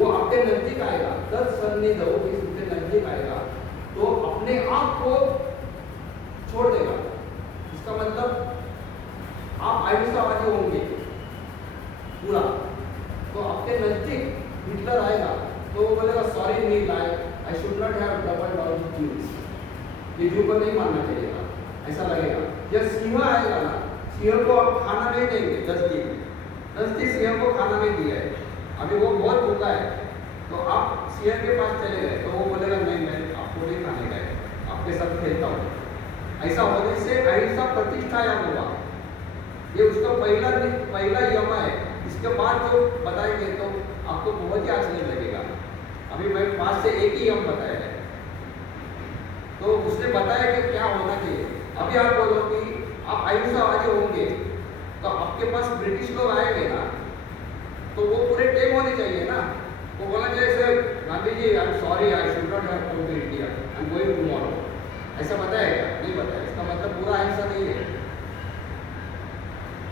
वो आपके नजदीक आएगा, 10 सन्निध 20 फीट के नजदीक आएगा तो अपने आप को छोड़ देगा। इसका मतलब आप आयुष्यवादी होंगे पूरा, तो आपके नजदीक हिटलर आएगा तो वो बोलेगा sorry Neel, I should not have double down Jews, ये जू को नहीं मानना चाहिए, ऐसा लगेगा। जब सिंह आएगा ना, सिंह को आप खाना नहीं देंगे 10 दिन सिंह को खाना नहीं दिया है, अभी वो बहुत भूखा है, तो आप सिंह के पास चले गए तो वो बोलेगा नहीं मैं आपको नहीं खाने का है, आपके साथ खेलता हूँ। ऐसा होने से अहिंसा प्रतिष्ठायाम होगा, ये उसका पहला यम है। इसके बाद जो बताएंगे तो आपको बहुत ही आश्चर्य लगेगा। अभी मैं 5 से 1 ही यम बताया है, तो उसने बताया कि क्या होना चाहिए। अभी आप बोलो कि आप अहिंसावादी होंगे तो आपके पास ब्रिटिश लोग आएंगे ना, तो वो पूरे टेम होने चाहिए ना, वो बोला जैसे Gandhi ji I am sorry I should not have come to India, I am going tomorrow, ऐसा बताएगा? नहीं बताया। इसका मतलब पूरा अहिंसा नहीं है,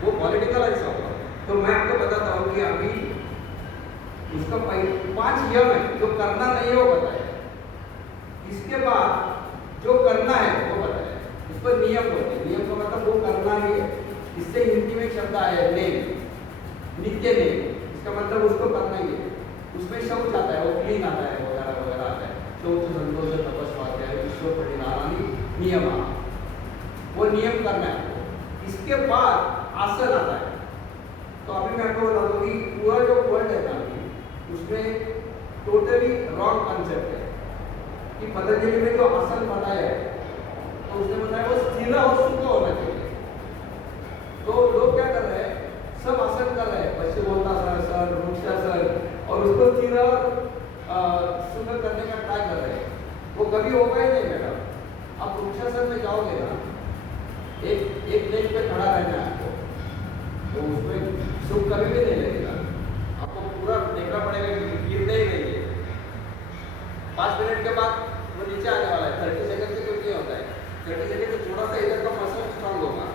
वो पॉलिटिकल अहिंसा होगा। तो मैं आपको बताता हूँ कि अभी उसका 5 यम है, जो करना नहीं है वो बताया, इसके बाद जो करना है वो बताया, उस पर नियम होते हैं। नियम का मतलब वो करना ही है। इससे हिंदी में शब्द आया है नेम, नित्य नेम, इसका मतलब उसको करना ही है। उसमें शौच आता है, वो क्लीन आता है, वगैरह वगैरह आता है, शौच संतोष तपस्वाध्याय ईश्वर परिणामी नियम, वो नियम करना है आपको। इसके बाद आसन आता है। तो अभी मैं आपको बता दूं कि पूरा जो वर्ड है ना उसमें टोटली रॉन्ग कंसेप्ट है कि पतंजलि में जो आसन बताया है तो उसने बताया वो स्थिर और सुख होना चाहिए। तो लोग क्या कर रहे हैं, सब आसन कर रहे हैं, पश्चिमोत्तासन, वृक्षासन, और उसको स्थिर और सुख करने का ट्राई कर रहे हैं। वो कभी होगा ही नहीं मैडम। आप वृक्षासन में जाओगे ना, एक लेग पे खड़ा रहना है आपको, तो उसमें सुख कभी भी नहीं लगेगा, आपको पूरा देखना पड़ेगा कि गिरने ही नहीं है। 5 मिनट के बाद वो नीचे आने वाला है। 30 सेकंड से कुछ नहीं होता है, 30 सेकंड से थोड़ा सा इधर का मसल स्ट्रांग होगा,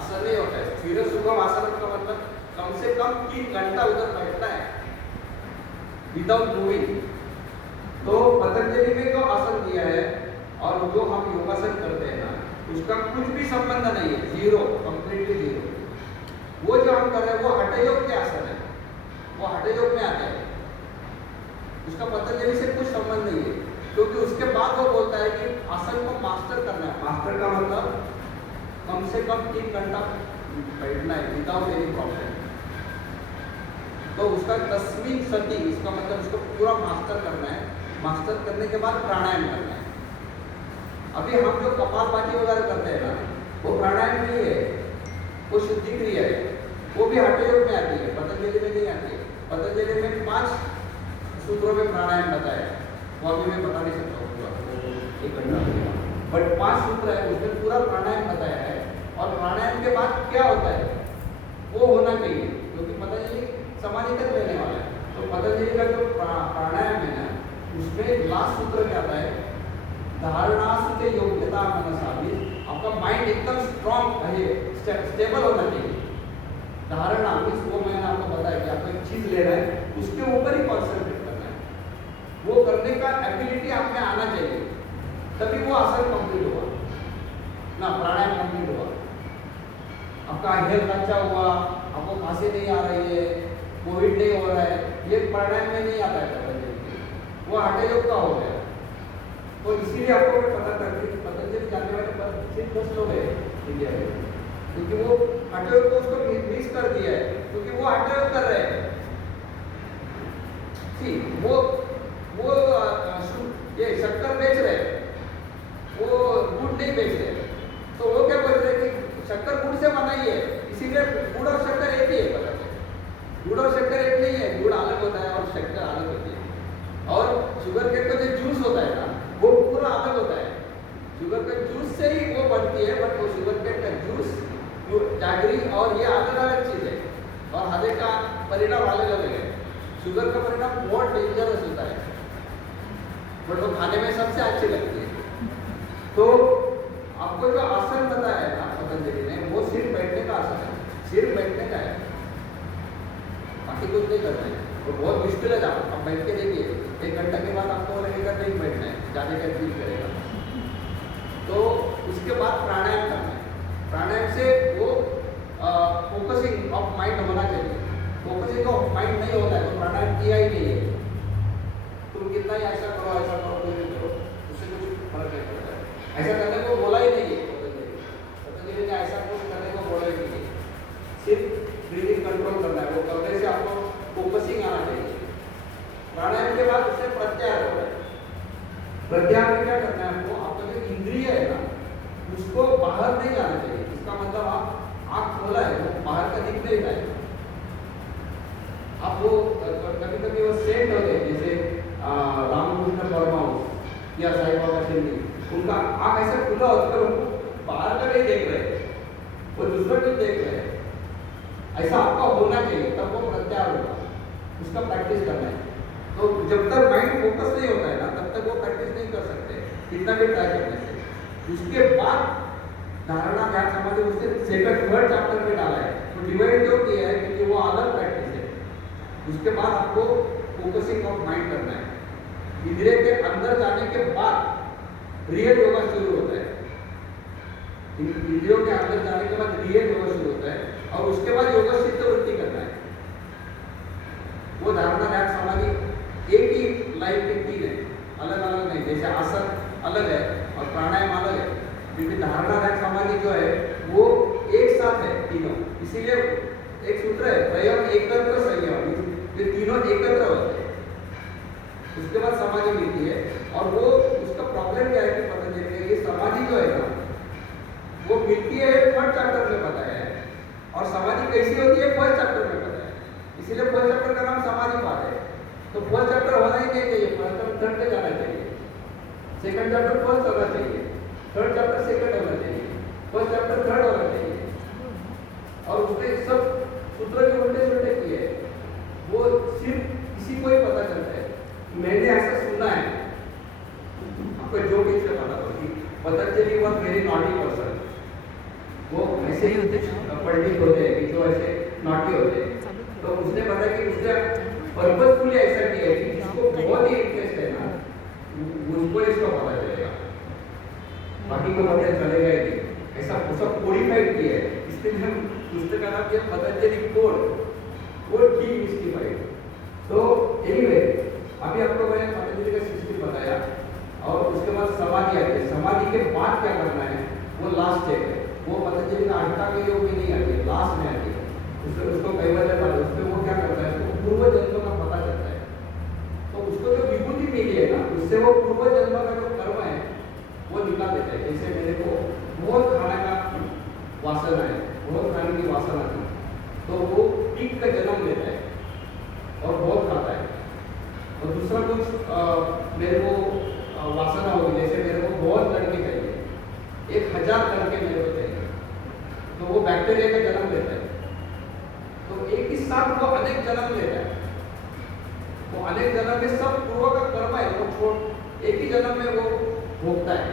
आसन नहीं होता है। स्थिर सुगम आसन का मतलब कम से कम 3 घंटा उधर बैठना है विदाउट मूविंग। तो पतंजलि में जो आसन दिया है और जो हम योगासन करते हैं ना, उसका कुछ भी संबंध नहीं है, जीरो, कंप्लीटली जीरो। वो जो हम कर रहे हैं वो हठयोग के आसन है, वो हठयोग में आता है, उसका पतंजलि से कुछ संबंध नहीं है। क्योंकि उसके बाद वो बोलता है कि आसन को मास्टर करना है। मास्टर का मतलब कम से कम 3 घंटा बैठना है विदाउट एनी प्रॉब्लम। तो उसका 10वीं सती, इसका मतलब उसको पूरा मास्टर करना है। मास्टर करने के बाद प्राणायाम करना है। अभी हम जो कपालभाति वगैरह करते हैं ना, वो प्राणायाम नहीं है, वो शुद्धि क्रिया है, वो भी हठयोग में आती है, पतंजलि में नहीं आती है। पतंजलि में 5 सूत्रों में प्राणायाम बताया है, वो अभी मैं बता नहीं सकता हूँ पूरा, 1 घंटा लगेगा, बट 5 सूत्र है, उसमें पूरा प्राणायाम बताया है। और प्राणायाम के बाद क्या होता है वो होना चाहिए, क्योंकि पतंजलि समाधि तक लेने वाला है। तो पतंजलि का जो प्राणायाम है ना, उसमें लास्ट सूत्र क्या आता है, धारणासुते योग्यता मनसावी, आपका माइंड एकदम स्ट्रॉन्ग है, स्टेबल होना चाहिए। धारणा मीन्स वो मैंने आपको बताया कि आपको एक चीज लेना है, उसके ऊपर ही कॉन्सेंट्रेट करना है, वो करने का एबिलिटी आप में आना चाहिए, तभी वो आसन कंप्लीट होगा ना, प्राणायाम कंप्लीट होगा। आपका हेल्थ अच्छा हुआ, आपको खांसी नहीं आ रही है, कोविड नहीं हो रहा है, ये प्राणायाम में नहीं आता है पतंजलि, वो हठयोग का हो गया। तो इसीलिए आपको मैं पता कर कि पतंजलि जाने वाले सिर्फ 10 लोग हैं इंडिया में, क्योंकि वो हठयोग को उसको मिस कर दिया है, क्योंकि वो हठयोग कर रहे हैं। वो ये शक्कर बेच रहे हैं, वो गुड़ नहीं बेच रहे। तो वो क्या बोल रहे हैं कि शक्कर गुड़ से बनाई है, इसीलिए गुड़ और शक्कर एक ही है। पता है गुड़ और शक्कर एक नहीं है, गुड़ अलग होता है और शक्कर अलग होती है। और शुगर केन का जो जूस होता है ना, वो पूरा अलग होता है। शुगर के जूस से ही वो बनती है, बट वो शुगर केन का जूस, जागरी और ये अलग अलग चीज़ है, और हर एक का परिणाम अलग अलग है। शुगर का परिणाम बहुत डेंजरस होता है, बट वो खाने में सबसे अच्छी लगती है। तो आपको जो आसन बताया है ना पतंजलि ने, वो सिर्फ बैठने का आसन है, सिर्फ बैठने का है, बाकी कुछ नहीं करना है। वो बहुत मुश्किल है। आप बैठ के देखिए, 1 घंटा के बाद आपको लगेगा नहीं बैठना है, ज़्यादा टाइम फील करेगा। तो उसके बाद प्राणायाम करना है। प्राणायाम से वो फोकसिंग ऑफ माइंड होना चाहिए। फोकसिंग ऑफ माइंड नहीं होता है तो प्राणायाम किया ही नहीं है। तुम कितना ही ऐसा करो कुछ भी करो, उससे कुछ फर्क नहीं पड़ता है। ऐसा करने को बोला ही नहीं है पतंजलि ने, ऐसा कुछ करने को बोला ही नहीं है। सिर्फ ब्रीदिंग कंट्रोल करना है। वो करने से आपको फोकसिंग आना चाहिए। प्राणायाम के बाद उससे प्रत्याहार होता है। प्रत्याहार में क्या करना है आपको, आपका जो इंद्रिय है ना उसको बाहर नहीं जाना चाहिए। इसका मतलब आप आँख खोला है वो बाहर का दिख नहीं रहा है। आप वो कभी कभी वो सेंट होते हैं, जैसे रामकृष्ण परमहंस या साईं बाबा शिंदे, उनका आँख ऐसा खुला होता है, उनको बाहर का नहीं देख रहे, वो दूसरा कुछ देख रहे हैं। ऐसा आपका होना चाहिए, तब वो प्रत्याहार होगा। उसका प्रैक्टिस करना है। तो जब तक माइंड फोकस नहीं होता है ना तब तक वो प्रैक्टिस नहीं कर सकते, कितना भी ट्राई करने से। उसके बाद धारणा ध्यान समाधि उससे सेकंड थर्ड चैप्टर में डाला है। तो डिवाइड क्यों किया है, क्योंकि वो अलग प्रैक्टिस है। उसके बाद आपको फोकसिंग ऑफ माइंड करना है। इंद्रिय के अंदर जाने के बाद रियल योगा शुरू होता है। इंद्रियों के अंदर जाने के बाद रियल योगा शुरू होता है और उसके बाद योगा चित्त वृत्ति करना है। वो धारणा ध्यान समाधि एक ही लाइफ में 3 है, अलग अलग नहीं। जैसे आसन अलग है और प्राणायाम अलग है, क्योंकि धारणा ध्यान समाधि जो है वो एक साथ है तीनों। इसीलिए एक सूत्र है, प्रयम एकत्र संयम, ये तीनों एकत्र होते हैं। उसके बाद समाधि मिलती है। और वो उसका प्रॉब्लम क्या है कि पतंजलि ने ये समाधि जो है ना वो मिलती है 3rd चैप्टर में बताया है, और समाधि कैसी होती है 1st चैप्टर में बताया है। इसीलिए 1st चैप्टर का नाम समाधि पाठ है। तो 1st चैप्टर होना ही नहीं चाहिए, 1st चैप्टर 3rd पे जाना चाहिए, 2nd चैप्टर 1st होना चाहिए, 3rd चैप्टर 2nd होना चाहिए, 1st चैप्टर 3rd होना चाहिए। और उसने सब सूत्र के उल्टे सुलटे किए। वो सिर्फ किसी को ही पता चलता है। मैंने ऐसा सुना है, आपको जो भी से पता हो कि Patanjali was very naughty person. वो ऐसे ही होते पंडित होते हैं कि जो ऐसे नॉटी होते हैं। तो उसने बताया कि उसने पर्पसफुली ऐसा किया है कि जिसको बहुत ही इंटरेस्ट है ना उसको इसका पता चलेगा, बाकी को पता चलेगा ही नहीं। ऐसा सब कोडिफाइड किया है। इसलिए हम पुस्तक का नाम दिया पतंजलि कोड की मिस्टिफाइड। तो एनीवे अभी आपको मैंने पतंजलि का सिस्टम बताया और उसके बाद समाधि आती है। समाधि के बाद क्या करना है वो लास्ट स्टेप है। वो पतंजलि का अष्टांग योग में नहीं आती है, लास्ट में आती है। उसको कैवल्य पाठ, उसमें वो क्या करता है, उसको पूर्व जन्म का पता चलता है। तो उसको जो विभूति मिली है ना उससे वो पूर्व जन्म का जो कर्म है वो निकाल देता है। जैसे मेरे को बहुत खाने का वासना है, बहुत खाने की वासना थी, तो वो पीक का जन्म लेता है और बहुत खाता है। और दूसरा कुछ मेरे को वासना होगी, जैसे मेरे को बहुत लड़के चाहिए, 1000 लड़के मेरे को चाहिए, तो वो बैक्टीरिया का जन्म लेता है। तो एक ही साथ वो अनेक जन्म लेता है। वो अनेक जन्म में सब पूर्व का कर्म है वो छोड़ एक ही जन्म में वो भोगता है।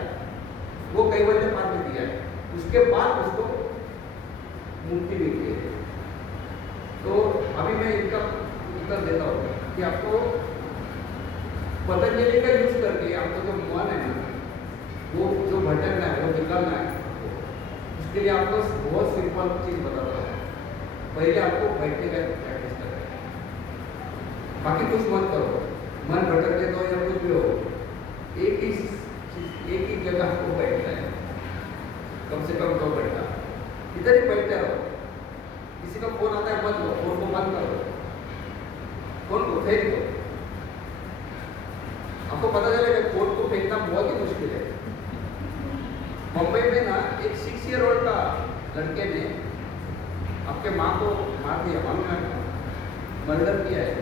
वो कैवल्य पाठ में दिया है। उसके बाद उसको मुक्ति मिलती है। तो अभी मैं इनका उत्तर देता हूँ कि आपको पतंजलि का यूज करके आपको जो मन है ना वो जो भटकना है वो निकालना है। उसके लिए आपको बहुत सिंपल चीज बताता हूँ। पहले आपको बैठने का प्रैक्टिस करना है, बाकी कुछ मत करो। मन भटकने दो या कुछ भी हो, एक ही जगह आपको बैठना है, कम से कम 2 घंटा इधर ही बैठते रहो। किसी का फोन आता है बंद लो, फोन को बंद करो, फोन को फेंक दो। आपको पता चलेगा फोन को फेंकना बहुत ही मुश्किल है। मुंबई में ना एक 6 ईयर ओल्ड का लड़के ने आपके माँ को मार दिया, मालूम है, मर्डर किया है।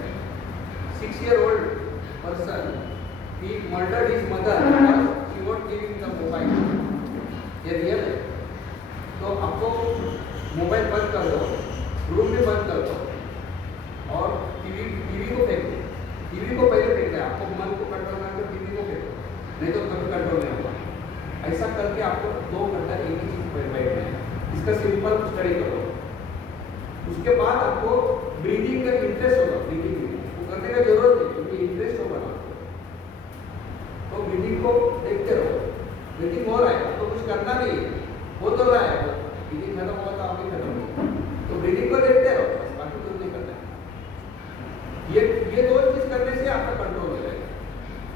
6 year old person he murdered his mother because she won't give him the mobile। ये रियल है। तो आपको मोबाइल बंद कर दो, रूम में बंद कर दो और टीवी को फेंक दो। टीवी को पहले फेंकना है। आपको मन को कंट्रोल करना है तो टीवी को फेंको, नहीं तो कभी कंट्रोल नहीं होगा। ऐसा करके आपको 2 घंटा एक ही चीज पर बैठना है। इसका सिंपल स्टडी करो। उसके बाद आपको ब्रीदिंग का इंटरेस्ट होगा। ब्रीदिंग बनाते हो। तो ब्रीदिंग को देखते रहो, ब्रीदिंग हो रहा है तो कुछ करना नहीं है, हो तो रहा है, ब्रीदिंग खत्म होगा तो आप भी खत्म होगा, तो ब्रीदिंग को देखते रहो बस, बाकी कुछ नहीं करना है। ये दो चीज करने से आपका कंट्रोल हो जाएगा।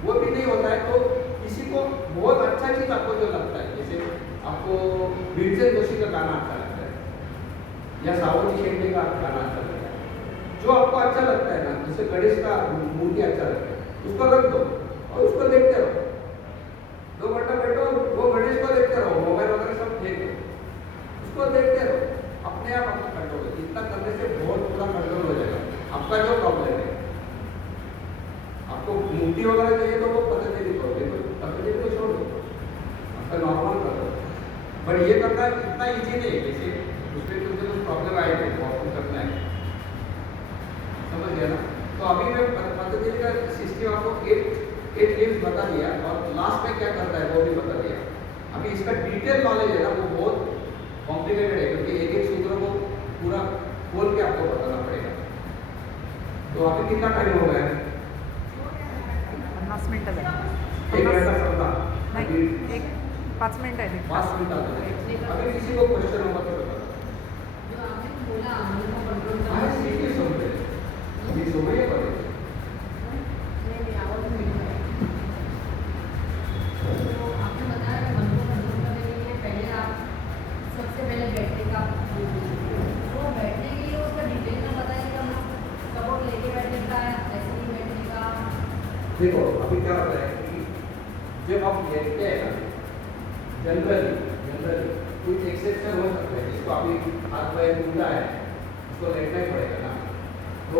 वो भी नहीं होता है तो किसी को बहुत अच्छा चीज आपको जो लगता है, जैसे आपको भीमसेन जोशी का गाना अच्छा लगता है या सावंती शेंडे का गाना अच्छा लगता है, जो आपको अच्छा लगता है ना, जैसे गणेश का मूर्ति अच्छा लगता है, उसको रख दो और उसको देखते रहो, 2 घंटा बैठो, वो गणेश को देखते रहो, मोबाइल वगैरह सब फेंक दो, उसको देखते रहो, अपने आप आपका कंट्रोल हो। इतना करने से बहुत पूरा कंट्रोल हो जाएगा। आपका जो प्रॉब्लम है, आपको मूर्ति वगैरह चाहिए तो वो पतंजलि करोगे, तो पतंजलि को छोड़ दो, आपका नॉर्मल करो। बट ये करना इतना इजी नहीं है, जैसे उसमें तुमसे कुछ प्रॉब्लम आए थे तो आपको करना है, समझ गया ना। तो अभी मैं पतंजलि का सिस्टम आपको 8 टिप्स बता दिया और लास्ट में क्या करता है वो भी बता दिया। अभी इसका डिटेल नॉलेज है ना, वो बहुत कॉम्प्लिकेटेड है, क्योंकि एक एक सूत्र को पूरा खोल के आपको बताना पड़ेगा। तो अभी कितना टाइम हो गया है? 50 मिनटं झाली. 1 घंटा समझा नाही, 5 मिनटं आहे. 5 मिनट अभी किसी को क्वेश्चन होगा तो बता। जो आपने बोला मन को कंट्रोल करना हाँ सीखिए, सुन रहे अभी सुबह पड़े नहीं आवाज नहीं है। तो आपने बताया कि मन को कंट्रोल करने के लिए पहले आप सबसे पहले बैठने का, तो बैठने के लिए उसका डिटेल में बताइएगा, सपोर्ट लेके बैठने का ऐसे नहीं बैठने का। देखो अभी क्या होता है कि जब हम लेटते हैं ना, जनरली कुछ एक्सेप्शन हो सकते हैं, जिसको अभी हाथ पैर टूटा है उसको लेटना ही पड़ेगा ना। तो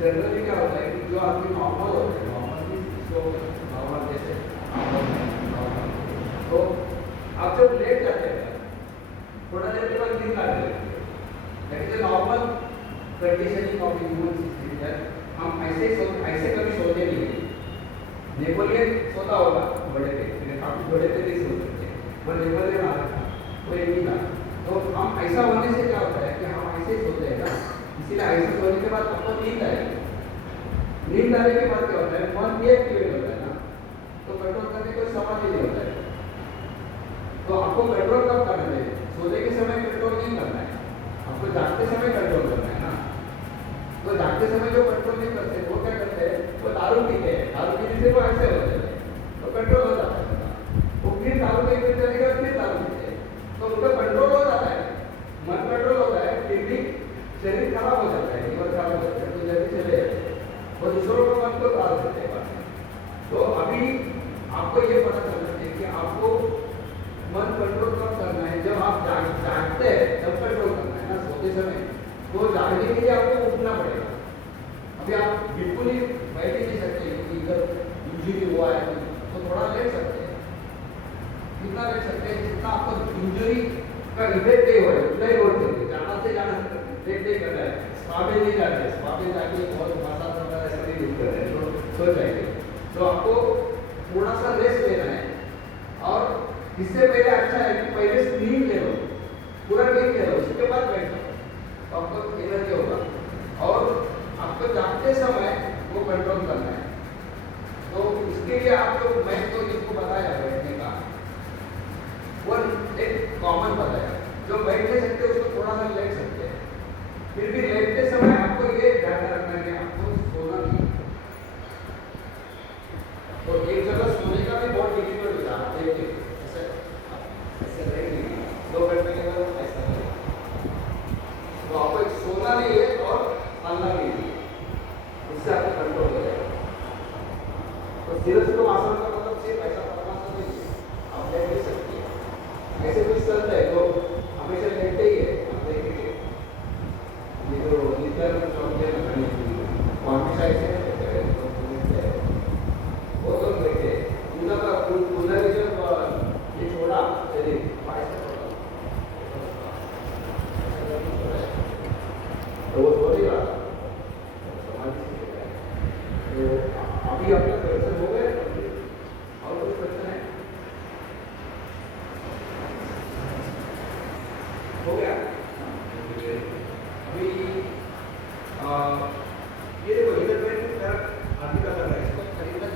जनरली क्या होता है कि जो आदमी नॉर्मल होते हैं, नॉर्मल इसको नॉर्मल जैसे नॉर्मल, तो आप जब लेट जाते हैं थोड़ा देर के बाद नींद आने लगती है, that is normal conditioning of human system. हम ऐसे कभी सोते नहीं है। नेपोलियन सोता होगा बड़े पे, काफी बड़े पे नहीं सो सकते, वो नेपोलियन आ रहा था, वो एक ही था। तो हम ऐसा होने से क्या होता है कि हम ऐसे ही सोते हैं ना, इसीलिए ऐसे सोने के बाद आपको नींद आएगी। नींद आने के बाद क्या होता है, मन डीएक्टिवेट होता है ना, तो कंट्रोल करने कोई सवाल ही नहीं होता है। तो आपको कंट्रोल कब करना है? सोने के समय कंट्रोल नहीं करना है, आपको जागते समय कंट्रोल करना है ना। तो जागते समय जो कंट्रोल नहीं करते वो क्या करते हैं, वो दारू पीते हैं, दारू पीने से वो ऐसे हो जाते हैं, तो कंट्रोल हो जाता है। वो फिर दारू पी के चलेगा, फिर दारू पीते हैं, तो उनका कंट्रोल हो जाता है, मन कंट्रोल होता है, फिर भी शरीर खराब हो जाता है, लीवर खराब हो जाता है, तो जल्दी चले जाते हैं और दूसरों को मन को त्रास देते हैं। तो अभी आपको ये पता चलना चाहिए कि आपको मन कंट्रोल कब करना है, जब आप जागते हैं तब कंट्रोल करना है ना, सोते समय। तो जागने के लिए आपको उठना पड़ेगा। अभी आप बिल्कुल ही बैठ ही नहीं सकते कि इधर इंजरी हुआ है तो थोड़ा लेट सकते हैं, कितना लेट सकते हैं जितना आपको इंजरी का इफेक्ट नहीं हो रहा है उतना ही रोड देंगे, जाना से जाना लेट नहीं करना है, स्पा में नहीं जाते, स्पा में जाके बहुत मसाज वगैरह ऐसा नहीं यूज कर रहे हैं तो सो जाएंगे। तो आपको थोड़ा सा रेस्ट लेना है, और इससे पहले अच्छा है कि पहले नींद ले लो, पूरा नींद ले लो, उसके बाद बैठो तो आपको एनर्जी होगा। और आपको जागते समय वो कंट्रोल करना है, तो इसके लिए आपको मैं तो इसको बताया बैठने का, वो एक कॉमन बताया, जो बैठ नहीं सकते उसको थोड़ा सा लेट सकते हैं, फिर भी लेटते समय आपको ये ध्यान रखना है कि आपको सोना नहीं। तो एक जगह सोने का भी बहुत डिफिकल्ट हो जाता है, देखिए ऐसे रहेंगे 2 घंटे के बाद ऐसा नहीं, तो आपको एक सोना नहीं है और हल्ला नहीं है, उससे आपको कंट्रोल हो जाएगा। तो सिरस्को आसन का मतलब सिर्फ ऐसा परमासन नहीं है, आप लेट भी सकते हैं। ऐसे कुछ संत है तो हमेशा लेटते ही है, आप देखेंगे ये जो नित्यानंद स्वामी है ना, वो हमेशा ऐसे रहते हैं, वो तो बैठे उन्होंने जब ये छोड़ा शरीर तो वो सो नहीं रहा था, समाधि से गया। तो अभी अपना दर्शन हो गए, और कुछ क्वेश्चन है? हो गया अभी ये देखो इधर में आदमी का कर रहा है, इसको खरीदना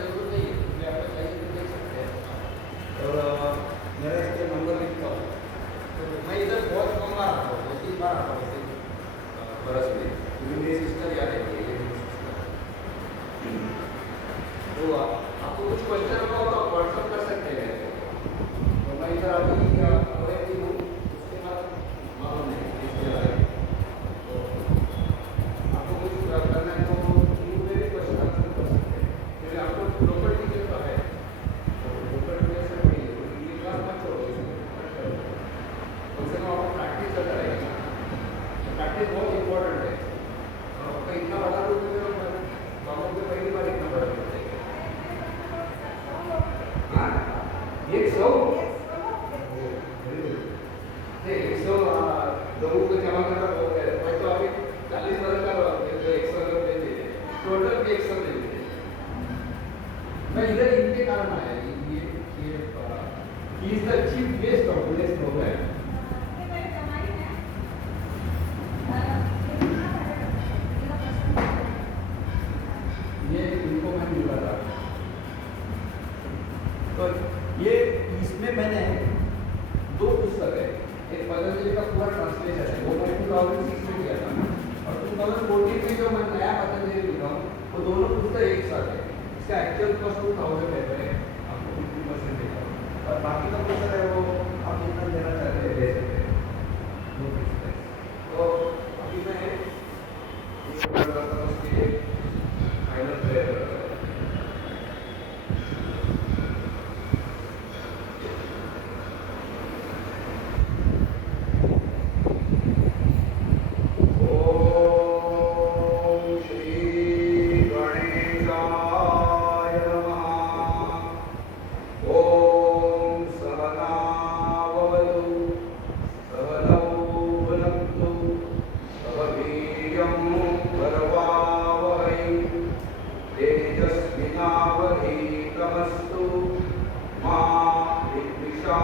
तो आपको कुछ क्वेश्चन होगा तो आप व्हाट्सअप कर सकते हैं। तो मैं इधर अभी थोड़े हूँ, उसके बाद मालूम नहीं इसके बारे में। तो आपको कुछ करना है तो यूट्यूब पे भी क्वेश्चन आंसर कर सकते हैं। क्योंकि आपको प्रॉपर्टी जो है तो प्रॉपर्टी से पढ़िए, ये क्लास मत छोड़ो, कम से कम आपको प्रैक्टिस करता रहेगा ना। प्रैक्टिस बहुत इंपॉर्टेंट है। आपका इतना बड़ा रूप है तो हम लोग पहली बार इतना बड़ा रूप है। हाँ 100 लोगों को जमा करना बहुत है। मैं तो अभी 40 वर्ष का तो 100 लोग दे देते, टोटल भी 100 दे देते। मैं इधर इनके कारण आया, he is the chief guest of today's program. ये इनको मैं मिला था, तो ये इसमें मैंने 2 पुस्तक है। एक पतंजलि का पूरा ट्रांसलेशन है, वो मैं 2006 में किया था, और 2014 में जो मैं नया पतंजलि लिखा हूँ वो दोनों पुस्तक एक साथ है। इसका एक्चुअल कॉस्ट 2000 है, आपको 50% देगा, और बाकी का पुस्तक है वो आप जितना देना चाहते हैं दे सकते हैं। तो अभी मैं उसके फाइनल प्रेयर करता हूँ। तेजस्विनावधीतमस्तु मा विद्विषा